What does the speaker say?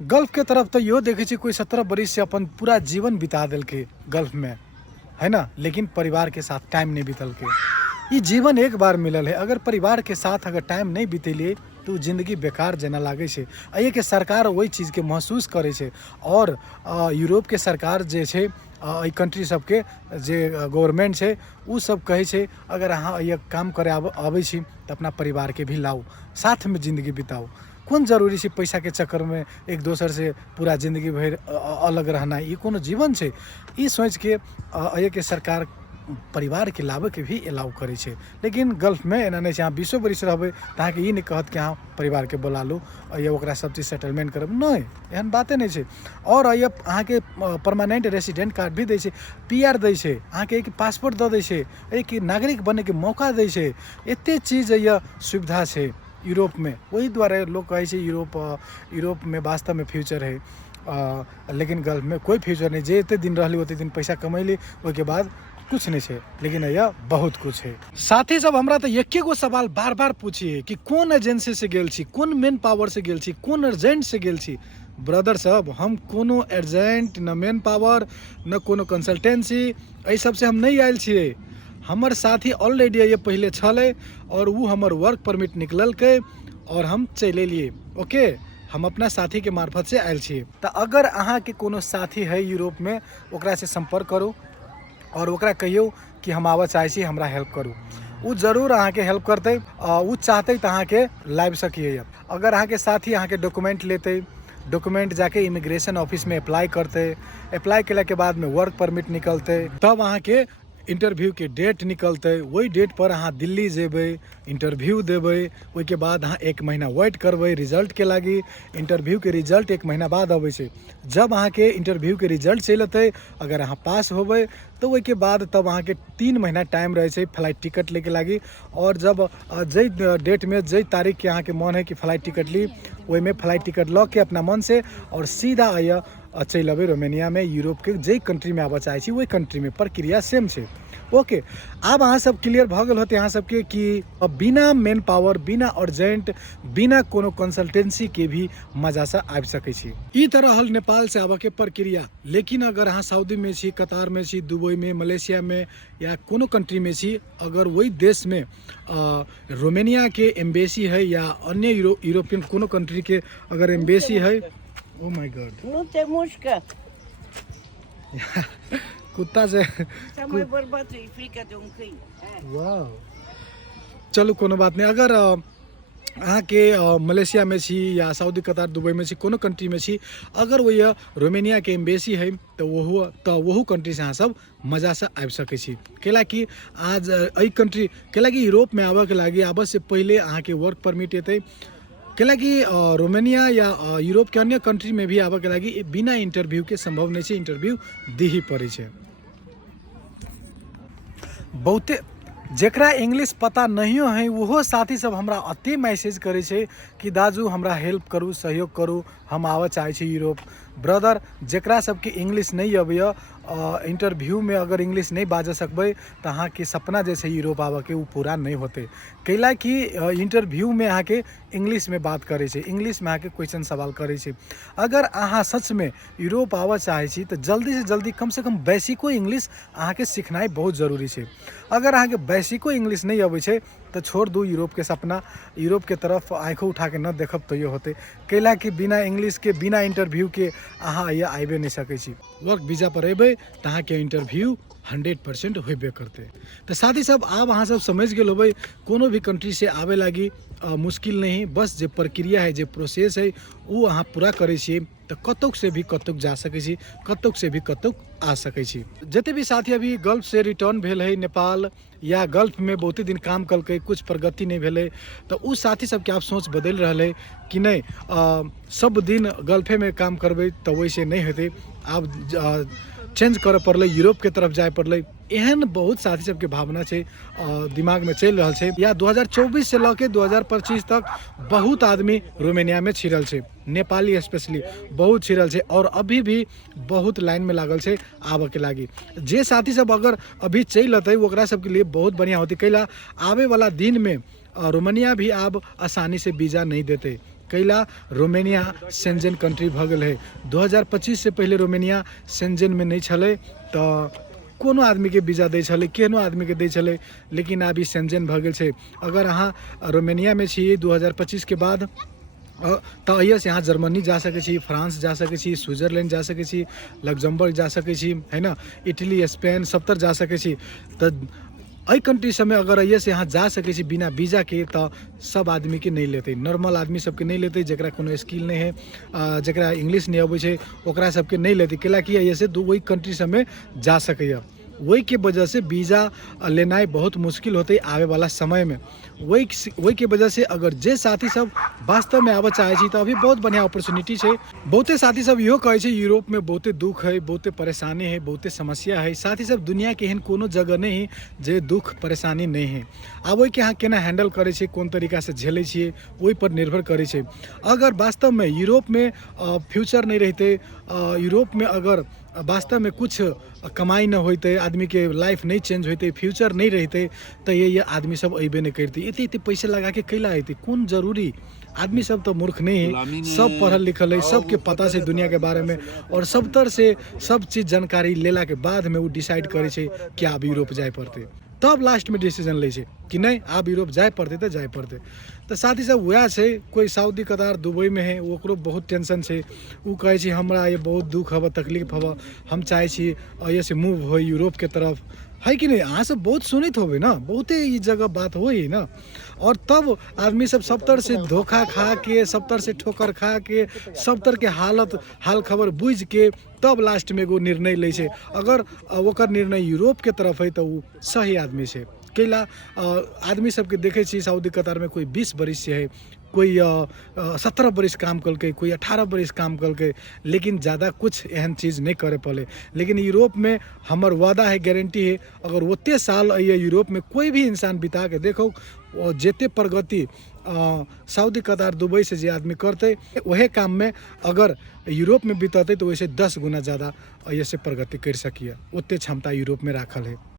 Gulf के तरफ तो यो देखे कोई 17 बरिस से अपन पूरा जीवन बिता दिल के गल्फ में, है ना, लेकिन परिवार के साथ टाइम नहीं बीतल के। ये जीवन एक बार मिलल है, अगर परिवार के साथ अगर टाइम नहीं बीतेलिए तो जिंदगी बेकार जना लागे छे। ये के सरकार वही चीज़ के महसूस करे छे। और यूरोप के सरकार जे छे, ई कंट्री सबके जे गवर्नमेंट छे उ सब कहे छे अगर अहाँ ये काम करे आवे छी तो अपना परिवार के भी लाओ, साथ में जिंदगी बिताओ। कौन जरूरी छे पैसा के चक्कर में एक दोसर से पूरा जिंदगी भर अलग रहना, ये कोनो जीवन छे। ई सोच के ये के सरकार परिवार के लावे के भी अलाउ करे छे। लेकिन गल्फ में एना नहीं छे, अहाँ 20 बरिस रहबे तो अहाँ के ई नहीं कहत कि हाँ परिवार के बोला लो ये ओकरा सब चीज सेटलमेंट करब, नहीं, एहन बाते नहीं छे। और ये अहाँ के परमानेंट रेसिडेंट कार्ड भी दै छे, पीआर दै छे, अहाँ के एक पासपोर्ट दे दै छे, एक नागरिक बने के मौका दै छे। एते चीज ये सुविधा छे यूरोप में। वही द्वारा लोग कहे छे यूरोप में वास्तव में फ्यूचर है। लेकिन गल्फ में कोई फ्यूचर नहीं। जे दिन रहली ओते दिन पैसा कमैली, उसके बाद कुछ नहीं है। लेकिन यह बहुत कुछ है। साथी सब हमरा तो एक गो सवाल बार बार पूछिए कि कौन एजेंसी से गेल छी, कौन मेन पावर से गेल छी, कौन एजेंट से गेल छी। ब्रदर साहब, हम कोनो एजेंट न मेन पावर न कोनो कंसल्टेंसी ये सब से हम नहीं आयल छिए। हमर साथी ऑलरेडी ये पहले छले और वो हमर वर्क परमिट निकलल के और हम चले लिए। ओके, हम अपना साथी के मार्फत से आयल छिए। तो अगर अहाँ के कोनो साथी है यूरोप में, ओकरा से संपर्क करू और ओकरा कहियो कि हम आवा चाहे छी, हमरा हेल्प करू। वो जरूर अहाँ के हेल्प करते। वो चाहते तो अहाँ के लाइव सकिए। अगर अहाँ के साथी अहाँ के डॉक्यूमेंट लेते, डॉक्यूमेंट जाके इमिग्रेशन ऑफिस में अप्लाई करते, अप्लाई केला के बाद में वर्क परमिट निकलते, तब अहाँ के इंटरव्यू के डेट निकलते। वही डेट पर अहाँ दिल्ली जेबे, इंटरव्यू देबे। उसके बाद अहाँ 1 महीना वेट करबे रिजल्ट के लागी। इंटरव्यू के रिजल्ट 1 महीना बाद आवे छे। जब अहाँ के इंटरव्यू के रिजल्ट चल अतै, अगर अहाँ पास होबे तो उसके बाद तब अहाँ के 3 महीना टाइम रहे छे फ्लाइट टिकट लेके लागी। और जब जै डेट में जै तारीख के अहाँ के मन है कि फ्लाइट टिकट ली, वही में फ्लाइट टिकट ल के अपना मन से और सीधा आइए चल अबे रोमानिया में। यूरोप के जे कंट्री में आबा चाहे छी वही कंट्री में प्रक्रिया सेम छे। ओके, अब अहाँ सब क्लियर भ गल होते अहाँ सबके कि बिना मेन पावर, बिना अर्जेंट, बिना कोनो कंसल्टेंसी के भी मजा से आबि सकै छी। ई तरह हल नेपाल से आबे के प्रक्रिया। लेकिन अगर अहाँ सऊदी में छी, कतार में छी, दुबई में, मलेशिया में या कोनो कंट्री में छी, अगर वही देश में रोमानिया के एम्बेसी है या अन्य यूरोपियन कोनो कंट्री के अगर एम्बेसी है, oh my God, Nu te mușcă. कुत्ता से Să mai bărbatul e frică de un câine. वाह, चलो कोनो बात नहीं। अगर अहाँ के मलेशिया में छी या सऊदी, कतार, दुबई में छी, कोनो कंट्री में छी, अगर वो ये रोमानिया के एम्बेसी है तो वहू कंट्री से अहाँ सब मजा से आबि सकै छी। कैला कि आज एहि कंट्री कैला कि यूरोप में आबे के लागी आबे से पहले अहाँ के वर्क परमिट एतै। कैला कि रोमानिया या यूरोप के अन्य कंट्री में भी आबे के लागी बिना इंटरव्यू के संभव नहीं है। इंटरव्यू दी ही पड़े छे। बहुते जेकरा इंग्लिश पता नहीं है वो साथी सब हमरा अति मैसेज करे छे कि दाजू हमरा हेल्प करू, सहयोग करू, हम आवे चाहे छी यूरोप। ब्रदर, जेकरा सबके इंग्लिश नहीं अबैया, इंटरव्यू में अगर इंग्लिश नहीं बाज सकबे तो अहाँ के सपना जैसे यूरोप आवे के वो पूरा नहीं होते। कैला कि इंटरव्यू में अहाँ के इंग्लिश में बात करे छे, इंग्लिश में अहाँ के क्वेश्चन सवाल करे छे। अगर अहाँ सच में यूरोप आवे चाहे छी तो जल्दी से जल्दी कम से कम बेसिको इंग्लिश अहाँ के सीखनाई बहुत जरूरी छे। अगर अहाँ के बेसिको इंग्लिश नहीं अबै छे तो छोड़ दू यूरोप के सपना। यूरोप के तरफ आँखों उठा के न देखब तो ये होते। कैला कि बिना इंग्लिश के, बिना इंटरव्यू के अहाँ ये आबे नहीं सकै छी। वर्क वीजा पर अबे तो अहाँ के इंटरव्यू 100% होबे करते। तो साथी सब आप अहाँ सब समझ गए होबे, कोनो भी कंट्री से आवे लागी मुश्किल नहीं। बस जो प्रक्रिया है, जो प्रोसेस है वो अहाँ पूरा करे छी तो कतौक से भी कतौक जा सकै छी, कतौक से भी कतौक आ सकै छी। जते भी साथी अभी गल्फ से रिटर्न भेल है नेपाल या गल्फ में बहुते दिन काम कल कुछ प्रगति नहीं भेले तो उस साथी सबके आप सोच बदल रहे कि नहीं सब दिन गल्फे में काम करबे तो वैसे नहीं होते, आप चेंज करे पड़े, यूरोप के तरफ जाए पड़े। एहन बहुत साथी सबके भावना छे, दिमाग में चल रहा है। या 2024 से लके 2025 तक बहुत आदमी रोमानिया में छिड़ल छे, नेपाली स्पेशली बहुत छिड़ल छे और अभी भी बहुत लाइन में लागल छे आवे के लागी। जे साथी सब अगर अभी चल अतै ओकरा सबके लिए बहुत बढ़िया होती। कैला आवे वाला दिन में रोमानिया भी अब आसानी से वीज़ा नहीं देते। कैला रोमेनिया शेंजन कंट्री भ गेल है। 2025 से पहले रोमेनिया शेंजन में नहीं छले, तो कोनो आदमी के वीजा दै छले, केहनो आदमी के दै छले, लेकिन अभी शेंजन भ गेल छै। अगर अहाँ रोमेनिया में छियै 2025 के बाद तो अइए से यहाँ जर्मनी जा सकै छी, फ्रांस जा सकै छी, स्विट्जरलैंड जा सकै छी, लग्जमबर्ग जा सकै छी, है ना, इटली, स्पेन सब तर जा सकै छी। तो अई कंट्री सब में अगर अइए से यहाँ जा सकै छी बिना वीजा के, तो सब आदमी के नहीं लेते, नॉर्मल आदमी सबके नहीं लेते, जरा कोनो स्किल नहीं है, जरा इंग्लिश नहीं अबै छै ओकरा सबके नहीं लेते। कैला कि अइए से वही कंट्री सब में जा सकैया। वही के वजह से वीज़ा लेना बहुत मुश्किल होते आवे वाला समय में। वही के वजह से अगर जे साथी सब वास्तव में आवे चाहे छी तो अभी बहुत बढ़िया अपॉर्चुनिटी है। बहुते साथी सब इहो कहे छै यूरोप में बहुते दुख है, बहुते परेशानी है, बहुते समस्या है। साथी सब दुनिया के एहन कोनो जगह नहीं है जे दुख परेशानी नहीं है। आब ओहि के अहाँ केना हैंडल करे छै, कोन तरीका से झेले छियै, ओहि पर निर्भर करे छै। अगर वास्तव में यूरोप में फ्यूचर नहीं रहते, यूरोप में अगर वास्तव में कुछ कमाई न होते, आदमी के लाइफ नहीं चेंज होते, फ्यूचर नहीं रहते, तो ये आदमी सब अबे नहीं करते। इतने इतने पैसे लगा के कैला अते, कौन जरूरी। आदमी सब तो मूर्ख नहीं है, सब पढ़ल लिखल है, सबके पता से दुनिया के बारे में, और सब तर से सब चीज जानकारी लेला के बाद में वो डिसाइड करे छै कि अब यूरोप जाए पड़ते, तब लास्ट में डिसीजन ले छै कि नहीं आप यूरोप जाए पड़ते तो जाए पड़ते। तो साथ ही सब वह से कोई सऊदी, कतार, दुबई में है, ओकरो बहुत टेंशन है। वो कहे छी हमरा ये बहुत दुख हवा, तकलीफ हवा, हम चाहे छी ये से मूव हो यूरोप के तरफ, है कि नहीं। अहाँ सब बहुत सुनित होबे ना, बहुते ये जगह बात हो ही ना। और तब आदमी सब तर से धोखा खा के, सब तर से ठोकर खा के, सब तर के हाल खबर बुझ के तब लास्ट में एगो निर्णय ले छै। अगर ओकर निर्णय यूरोप के तरफ है तो वो सही आदमी से। कैला आदमी सबके देखे छी सऊदी कतार में कोई 20 बरिस से है, कोई 17 बरिस काम कल, कोई 18 बरिस काम कल, लेकिन ज़्यादा कुछ एहन चीज़ नहीं करे पड़े। लेकिन यूरोप में हमर वादा है, गारंटी है, अगर ओते साल अइए यूरोप में कोई भी इंसान बिता के देखो, जेते प्रगति सऊदी कतार दुबई से जे आदमी करते वह काम में अगर यूरोप में बिताते तो वैसे 10 गुना ज़्यादा ऐसे प्रगति कर सकिए। ओते क्षमता यूरोप में राखल है।